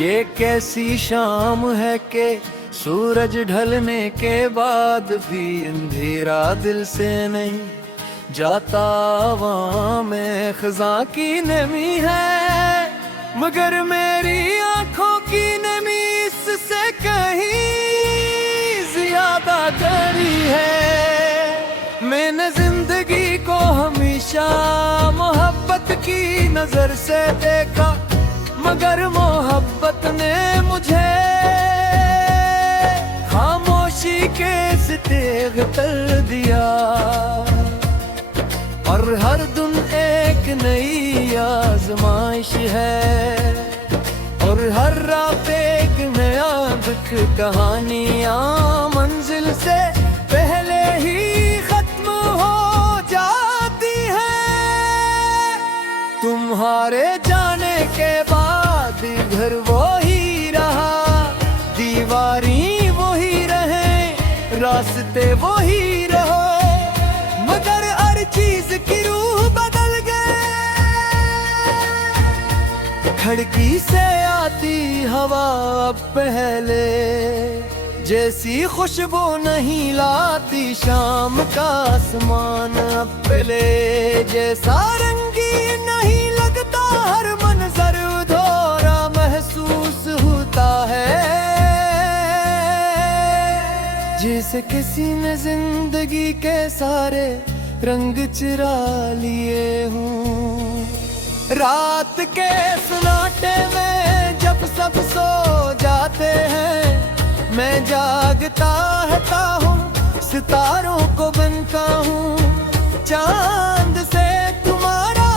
ये कैसी शाम है कि सूरज ढलने के बाद भी अंधेरा दिल से नहीं जाता। वहाँ में खजा की नमी है, मगर मेरी आंखों की नमी इससे कहीं ज्यादा गहरी है। मैंने जिंदगी को हमेशा मोहब्बत की नजर से देखा, मगर मोहब्बत ने मुझे खामोशी के तेग कर दिया। और हर दिन एक नई आजमाइश है, और हर रात एक नया दुख। कहानियां मंजिल से पहले ही खत्म हो जाती है। तुम्हारे जाने के बाद घर वो ही रहा, दीवारी वो ही रहे, रास्ते वो ही रहो, मगर हर चीज की रूह बदल गए। खिड़की से आती हवा अब पहले जैसी खुशबू नहीं लाती, शाम का आसमान अब पहले जैसा रंगीन नहीं लगता। हर मंजर अधूरा महसूस होता है, जैसे किसी ने जिंदगी के सारे रंग चुरा लिए हूँ। रात के सन्नाटे में जब सब सो जाते हैं, मैं जागता रहता हूँ, सितारों को बनता हूँ। चांद से तुम्हारा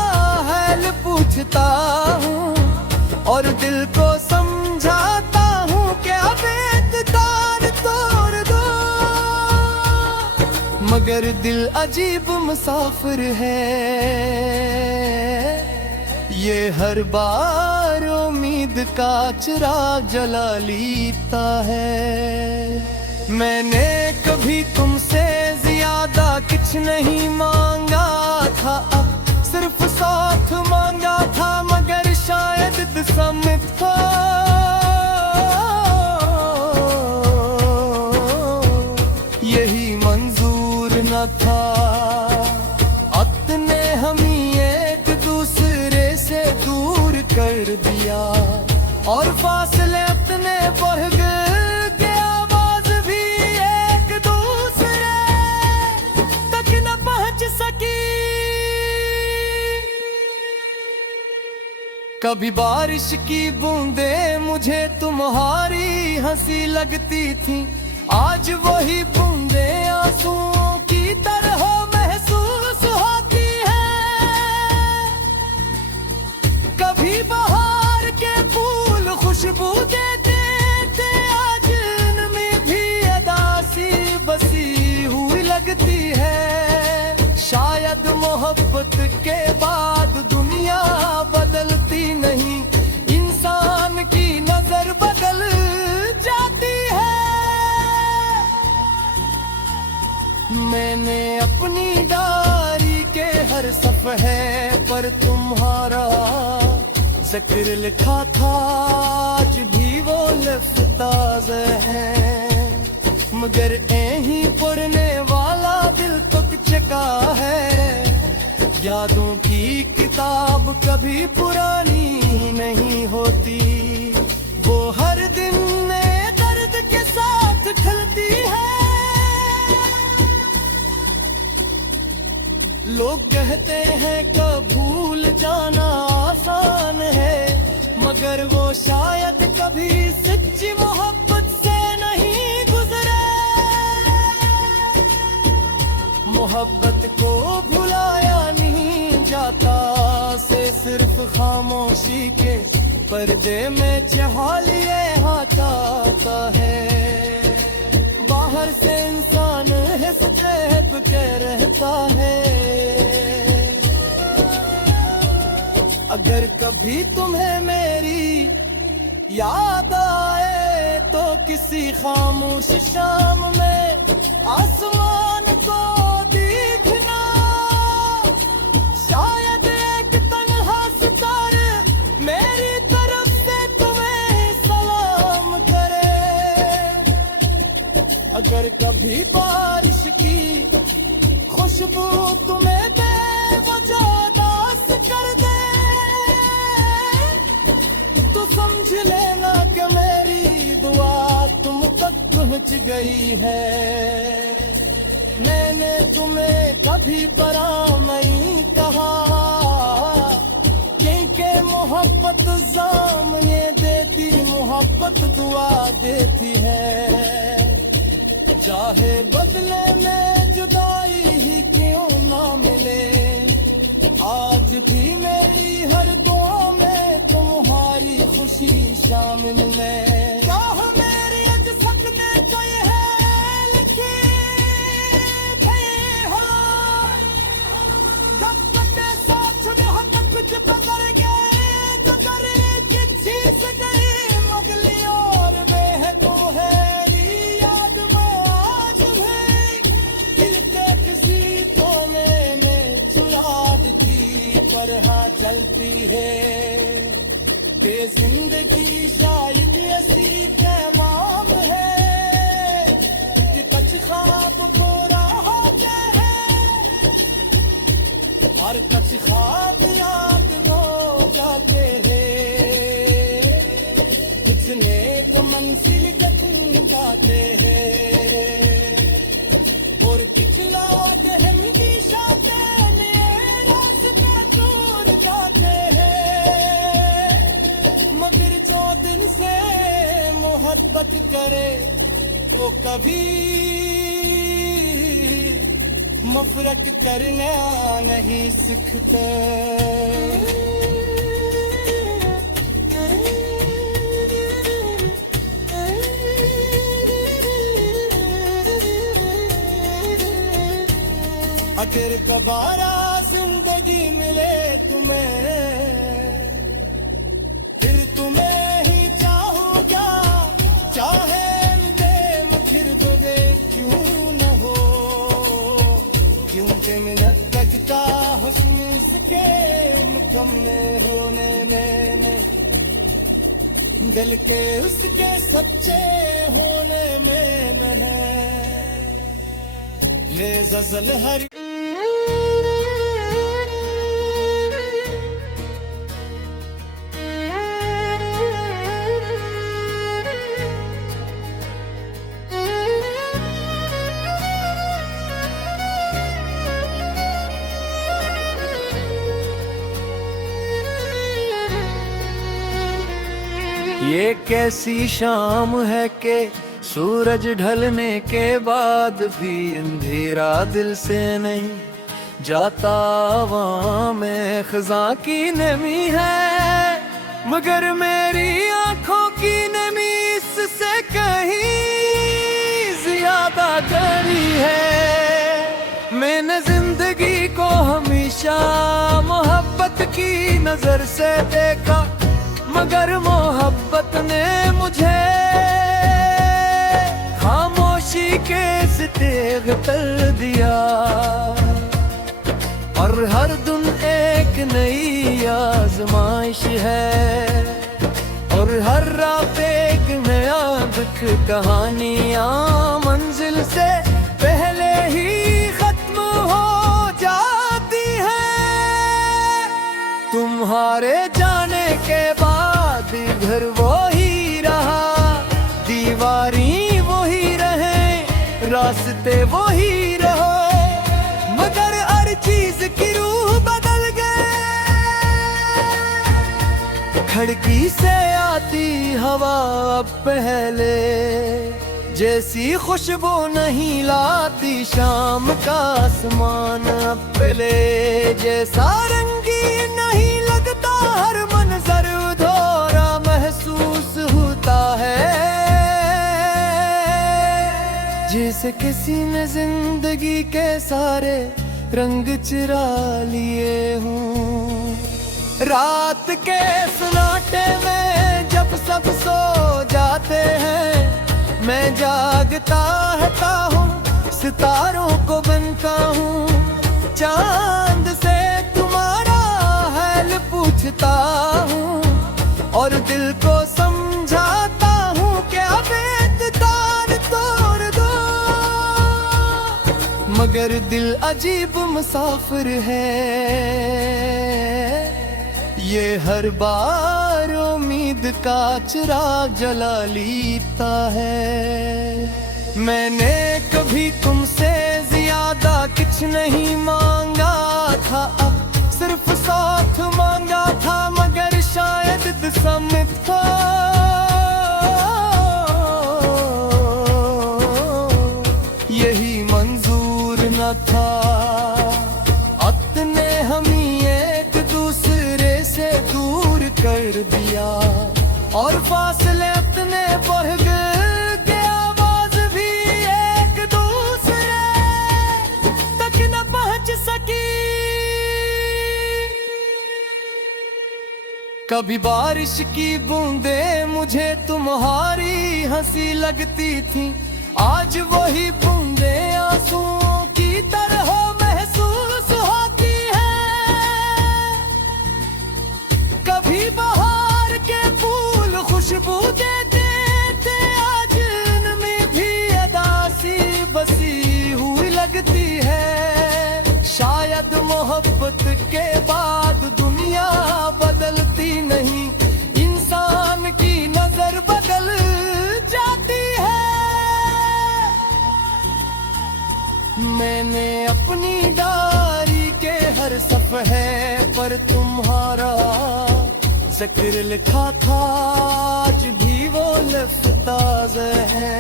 हाल पूछता हूँ, और दिल को समझाता हूँ कि अब तार तोड़ दो। मगर दिल अजीब मुसाफिर है, ये हर बार उम्मीद का चिराग जला लेता है। मैंने कभी तुमसे ज्यादा कुछ नहीं मांगा था, सिर्फ साथ मांगा था, मगर शायद सम्मत था। यही मंजूर न था, अपने हम एक दूसरे से दूर कर दिया, और फासले अपने बढ़ गए कि आवाज भी एक दूसरे तक न पहुंच सकी। कभी बारिश की बूंदें मुझे तुम्हारी हंसी लगती थी, आज वही बूंदें आंसुओं की तरह महसूस होती है। कभी बहार के फूल खुशबू देते थे, आज इनमें भी अदासी बसी हुई लगती है। शायद मोहब्बत के बाद दुनिया बदलती नहीं, इंसान की नजर बदल जाती है। मैंने अपनी डायरी के हर सफ़हे पर तुम्हारा जिक्र लिखा था, आज भी वो लफ्ज़ ताज़ा है, मगर यहीं पढ़ने वाला दिल तो चका है। यादों की किताब कभी पुरानी नहीं होती, वो हर दिन नए दर्द के साथ खिलती है। लोग कहते हैं कि भूल जाना आसान है, मगर वो शायद कभी सच्ची मोहब्बत से नहीं गुजरे। मोहब्बत को भुलाया नहीं जाता, से सिर्फ खामोशी के पर्दे में चाह लिए हटाता है। बाहर से इंसान हिस्से के रहता है। अगर कभी तुम्हें मेरी याद आए तो किसी खामोश शाम में आसमान को देखना, शायद एक तन्हा सितारे मेरी तरफ से तुम्हें भी बारिश की खुशबू तुम्हें बेवजह उदास कर दे, तो समझ लेना कि मेरी दुआ तुम तक पहुंच गई है। मैंने तुम्हें कभी बरा नहीं कहा, क्योंकि मोहब्बत जाम ये देती, मोहब्बत दुआ देती है। चाहे बदले में जुदाई ही क्यों ना मिले, आज भी मेरी हर दुआ में तुम्हारी खुशी शामिल है। चाह मेरी अज सकने कोई है लिखी भी हो, जब कटे साथ मोहब्बत कुछ बदल गए, तो करे चिट्ठी से गई मुगली और बेहदो है याद में आज भी। दिल के किसी कोने में चुरा दी पर हाँ चलती है। कि जिंदगी शायद ऐसी तमाम है कि कुछ ख्वाब पूरा होते हैं, और कुछ ख्वाब याद हो जाते हैं। कितने तो मंजिल गति जाते हैं, और कुछ लोग हमेशा रास्ते दूर जाते हैं। मगर जो दिल से मोहब्बत करे वो कभी मफरत करना नहीं सीखता। अगर कबारा जिंदगी मिले तुम्हें, फिर तुम्हें ही चाहूँगा, चाहे दे फिर बोले क्यों न हो। क्योंकि मिनट लगता हुस्न सके मुकम्मल होने में, दिल के उसके सच्चे होने में है। ले गजल हरी ये कैसी शाम है कि सूरज ढलने के बाद भी अंधेरा दिल से नहीं जाता। वहाँ में खज़ा की नमी है, मगर मेरी आंखों की नमी इससे कहीं ज्यादा गहरी है। मैंने जिंदगी को हमेशा मोहब्बत की नजर से देखा, मगर मोहब्बत ने मुझे खामोशी के सितेग कर दिया। और हर दिन एक नई आजमाइश है, और हर रात एक नया दुख कहानियाँ मंजिल से पहले ही खत्म हो जाती है। तुम्हारे जाने के बाद घर वो ही रहा, दीवारी वो ही रहे, रास्ते वो ही रहो, मगर हर चीज की रूह बदल गए। खिड़की से आती हवा अब पहले जैसी खुशबू नहीं लाती, शाम का आसमान अब पहले जैसा रंगीन नहीं लगता। हर मंजर अधूरा महसूस होता है, जैसे किसी ने जिंदगी के सारे रंग चुरा लिए हूँ। रात के सन्नाटे में जब सब सो जाते हैं, मैं जागता हूँ, सितारों को बनता हूँ, चांद से तुम्हारा हाल पूछता हूँ, और दिल को समझाता हूँ कि अब तार तोड़ दो। मगर दिल अजीब मुसाफिर है, ये हर बार उम्मीद का चिराग जला लेता है। मैंने कभी तुमसे ज्यादा कुछ नहीं मांगा था, अब सिर्फ साथ मांगा था, मगर शायद समझ था यही मंजूर न था। अपने हम ही एक दूसरे से दूर कर दिया, और फासले अपने बढ़ गए, आवाज भी एक दूसरे तक न पहुंच सकी। कभी बारिश की बूंदें मुझे तुम्हारी हंसी लगती थी, आज वही बूंदें आंसुओं की तरह महसूस होती है। कभी बहार के फूल खुशबू देते थे, आज उनमें भी अदासी बसी हुई लगती है। शायद मोहब्बत के बाद दुनिया बदलती नहीं, इंसान की नजर बदल जाती है। मैंने अपनी डायरी के हर सफ़हे पर तुम्हारा जिक्र लिखा था, आज भी वो लफ्ज़ है,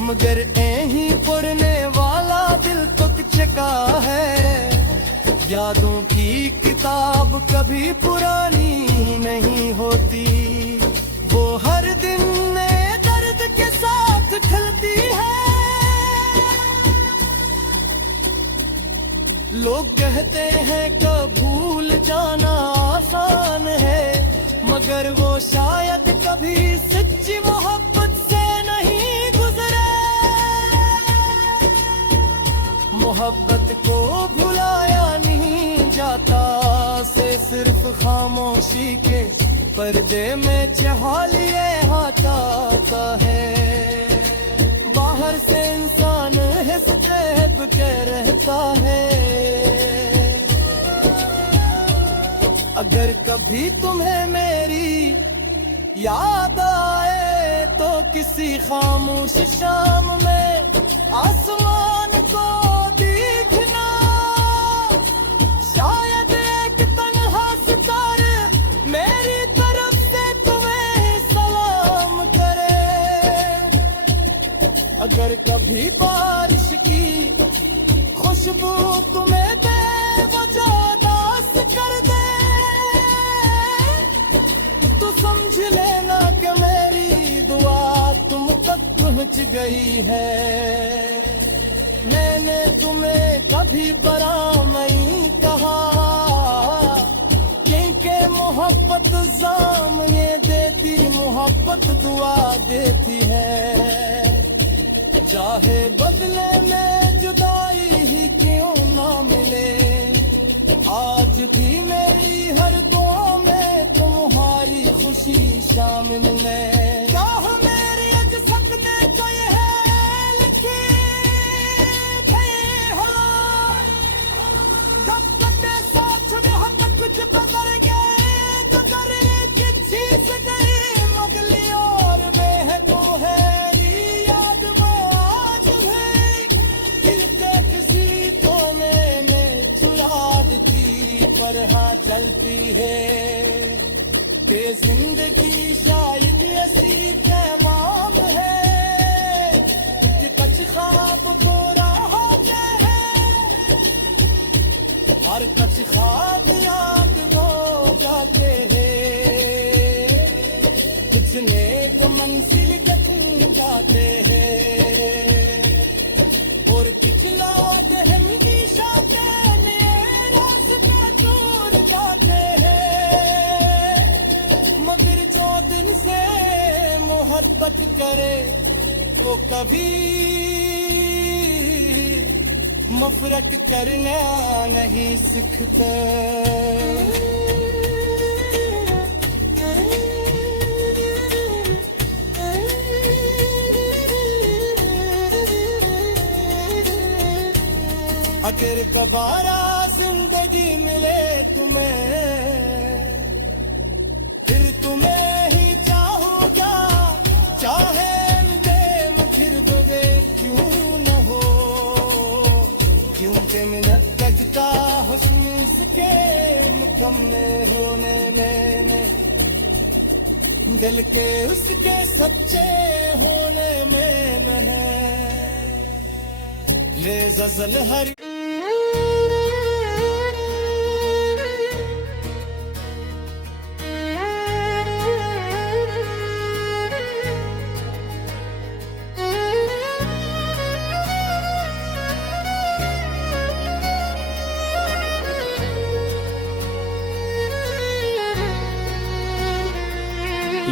मगर यहीं पढ़ने वाला दिल तो चका है। यादों की किताब कभी पुरानी नहीं होती, वो हर दिन नए दर्द के साथ खिलती है। लोग कहते हैं कि भूल जाना आसान है, मगर वो शायद कभी सच्ची मोहब्बत से नहीं गुजरे। मोहब्बत को भुलाया नहीं जाता, से सिर्फ खामोशी के पर्दे में चाह लिए हटाता है। बाहर से इंसान हिस्से के रहता है। अगर कभी तुम्हें मेरी याद आए तो किसी खामोश शाम में आसमान को देखना, शायद एक तन्हा सितारे मेरी तरफ से तुम्हें सलाम करे। अगर कभी बारिश की खुशबू तुम्हें बेवजह उदास कर दे, तो समझ लेना कि मेरी दुआ तुम तक पहुंच गई है। मैंने तुम्हें कभी बरा नहीं कहा, क्योंकि मोहब्बत जाम ये देती, मोहब्बत दुआ देती है। चाहे बदले में जुदाई ही क्यों ना मिले, आज भी मेरी हर दुआ में तुम्हारी खुशी शामिल है। चाह मेरी अज सपने को है लिखी भई हो, जब तक साथ मोहब्बत कुछ बदल गए, गुजर चिट्ठी से गई मगली और बेहद है याद में आज भी। इनके किसी कोने में सुयाद की तरह चलती है कि जिंदगी शायद ऐसी तमाम है, कुछ ख्वाब को राहते हैं, और कुछ ख्वाब याद हो जाते हैं, कुछ नेक मंजिल जाते हैं, और कुछ लाद हम दिशा में रास्ता दूर जाते हैं। मगर जो दिन से मोहब्बत करे वो कभी मफरत करना नहीं सीखता। आखिर कबारा जिंदगी मिले तुम्हें, फिर तुम्हें ही चाहूं क्या, चाहे अंधेम फिर बदे क्यों न हो, क्योंकि मिनट का हुस्न इसके मुकम्मल होने में, दिल के उसके सच्चे होने में है। ले गज़ल हरी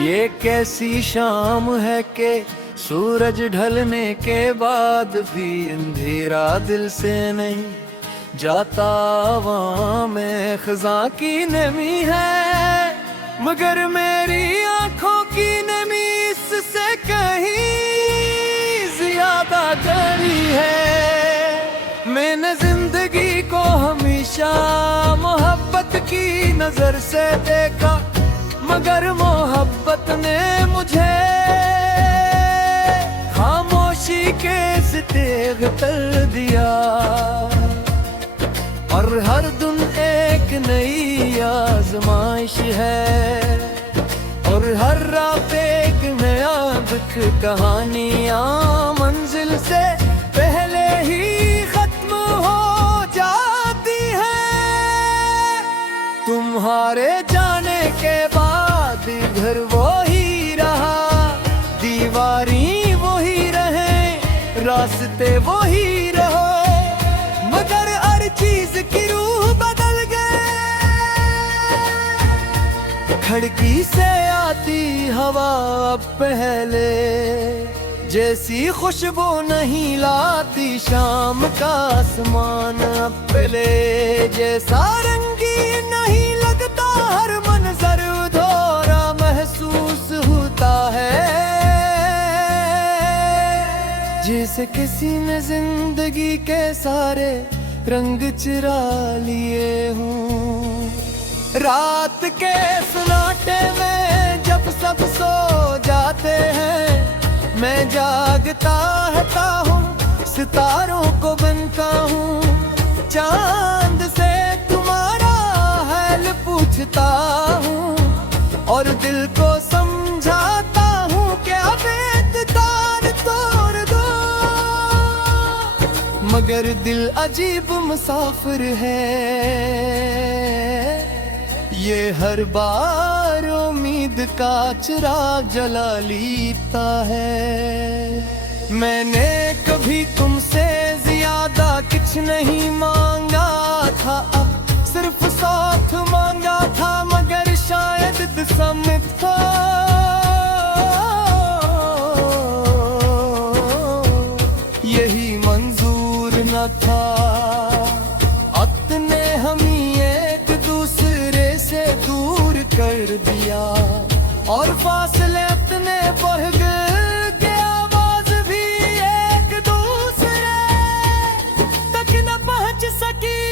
ये कैसी शाम है कि सूरज ढलने के बाद भी अंधेरा दिल से नहीं जाता, हवा में खज़ां की नमी है, मगर मेरी आंखों की नमी इससे कहीं ज्यादा गहरी है। मैंने जिंदगी को हमेशा मोहब्बत की नजर से देखा, मगर मोहब्बत ने मुझे खामोशी के तेग कर दिया, और हर दिन एक नई आजमाइश है, और हर रात एक नया दुख, कहानियां मंजिल से पहले ही खत्म हो जाती है। तुम्हारे जाने के बाद घर वो ही रहा, दीवारी वो ही रहे, रास्ते वो ही रहे, मगर हर चीज की रूह बदल गए। खिड़की से आती हवा अब पहले जैसी खुशबू नहीं लाती, शाम का आसमान अब पहले जैसा रंगीन नहीं लगता, हर मंजर अधूरा महसूस होता है, जैसे किसी ने जिंदगी के सारे रंग चुरा लिए हूँ। रात के सन्नाटे में जब सब सो जाते हैं, मैं जागता रहता हूँ, सितारों को बनता हूँ, चांद से तुम्हारा हाल पूछता हूँ, और दिल को समझाता हूँ कि अब तार तोड़ दो, मगर दिल अजीब मुसाफिर है, ये हर बार उम्मीद का चिराग जला लेता है। मैंने कभी तुमसे ज्यादा कुछ नहीं मांगा था, सिर्फ साथ मांगा था, मगर शायद समझ था यही मंजूर न था। अपने हम एक दूसरे से दूर कर दिया, और फासले अपने बढ़ गए कि आवाज भी एक दूसरे तक न पहुंच सकी।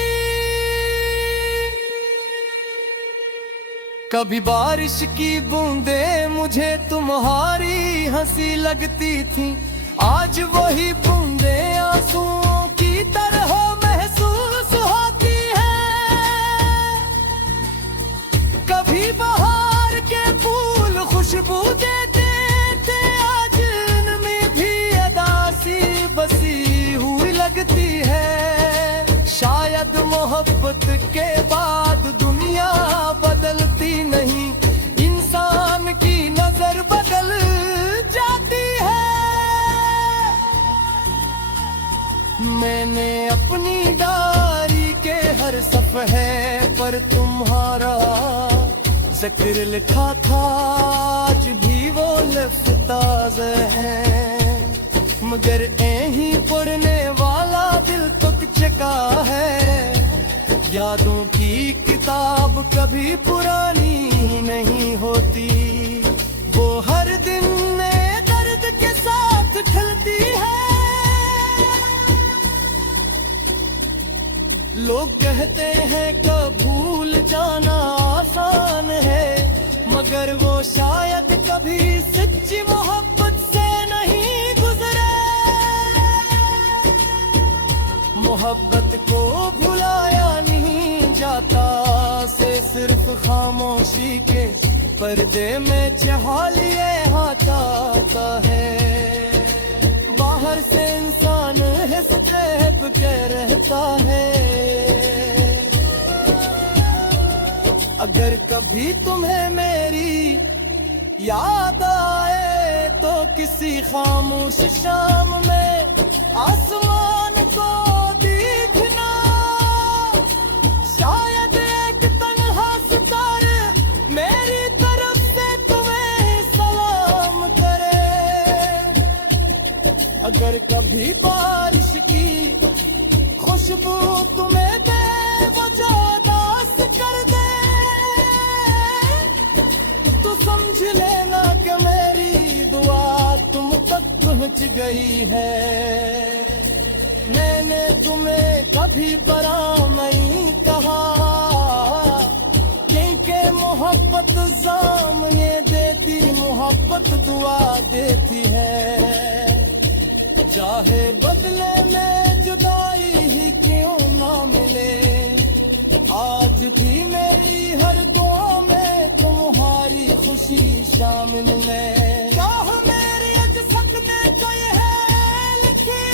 कभी बारिश की बूंदें मुझे तुम्हारी हंसी लगती थी, आज वही बूंदें आंसुओं की तरह महसूस होती है। कभी बहार के फूल खुशबू देते थे, आज उनमें भी अदासी बसी हुई लगती है। शायद मोहब्बत के बाद दुनिया बदलती नहीं, इंसान की नजर बदल जाती है। मैंने अपनी डायरी के हर सफ़हे पर तुम्हारा जिक्र लिखा था, आज भी वो लफ्ज़ ताज़ा है, मगर यही पढ़ने वाला दिल तो चका है। यादों की किताब कभी पुरानी नहीं होती, वो हर दिन नए दर्द के साथ खिलती है। लोग कहते हैं कि भूल जाना आसान है, मगर वो शायद कभी सच्ची मोहब्बत से नहीं गुजरे। मोहब्बत को भुलाया नहीं जाता, से सिर्फ खामोशी के पर्दे में चाह लिए आता है। बाहर से इंसान हिस्सेब के रहता है। अगर कभी तुम्हें मेरी याद आए तो किसी खामोश शाम में आसमान को देखना, शायद एक तन्हा सितारे मेरी तरफ से तुम्हें सलाम करे। अगर कभी बारिश की खुशबू तुम्हें बेवजह उदास कर दे, तो समझ लेना कि मेरी दुआ तुम तक पहुंच गई है। मैंने तुम्हें कभी बरा नहीं कहा, क्योंकि मोहब्बत जाम ये देती, मोहब्बत दुआ देती है। चाहे बदले में जुदाई ही क्यों ना मिले, आज भी मेरी हर दुआ में तुम्हारी खुशी शामिल है। चाह मेरी अज सकने को ये है लिखी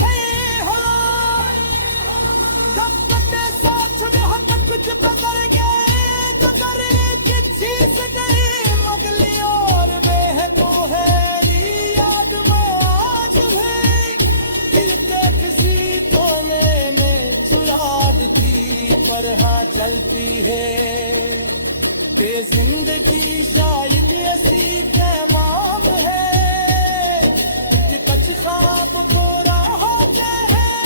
गई हो, जब तक साथ में हम कुछ बदल गए, तो करे कि चीज गई मगली और बेहद है याद में आज भी। दिल के किसी कोने में सुराग थी पर हाँ चलती है। के जिंदगी शायद ऐसी तमाम है, कुछ ख्वाब पूरा होते हैं,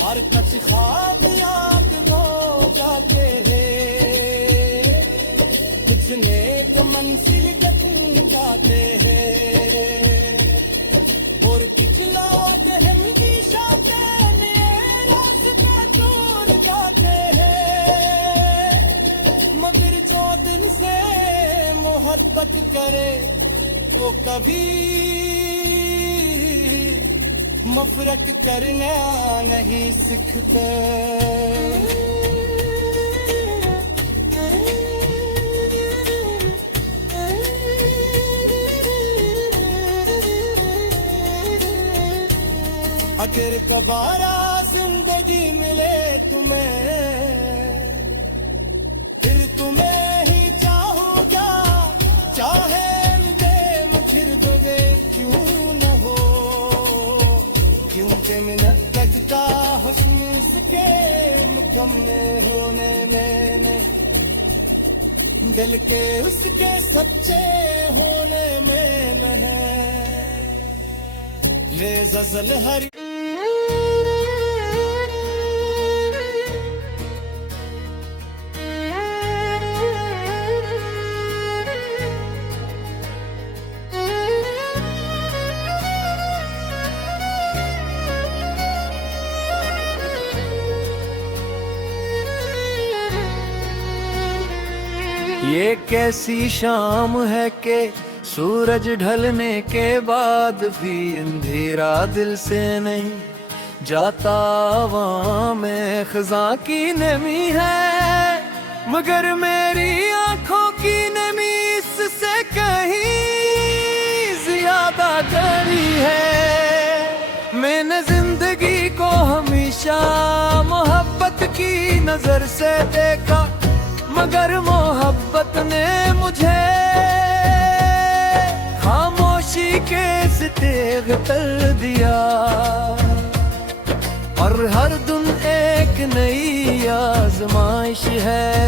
हर कुछ ख्वाब याद हो जाते हैं। कुछ नेक मंजिल जाते हैं और कुछ लोग हमेशा रास्ता दूर जाते हैं। मगर जो दिल से मोहब्बत करे वो कभी मफरत करना नहीं सीखते। अगर कबारा जिंदगी मिले तुम्हें, फिर तुम्हें ही चाहूँगा, चाहे फिर बदे क्यों न हो, क्योंकि मिन्नत तजता हुस्न सके मुकम्मल होने में, दिल के उसके सच्चे होने में न है। ये ग़ज़ल हरी ये कैसी शाम है कि सूरज ढलने के बाद भी अंधेरा दिल से नहीं जाता। हवा में खज़ां की नमी है, मगर मेरी आंखों की नमी इससे कहीं ज्यादा गहरी है। मैंने जिंदगी को हमेशा मोहब्बत की नजर से देखा, मगर मोहब्बत ने मुझे खामोशी के तेग कर दिया। और हर दिन एक नई आजमाइश है,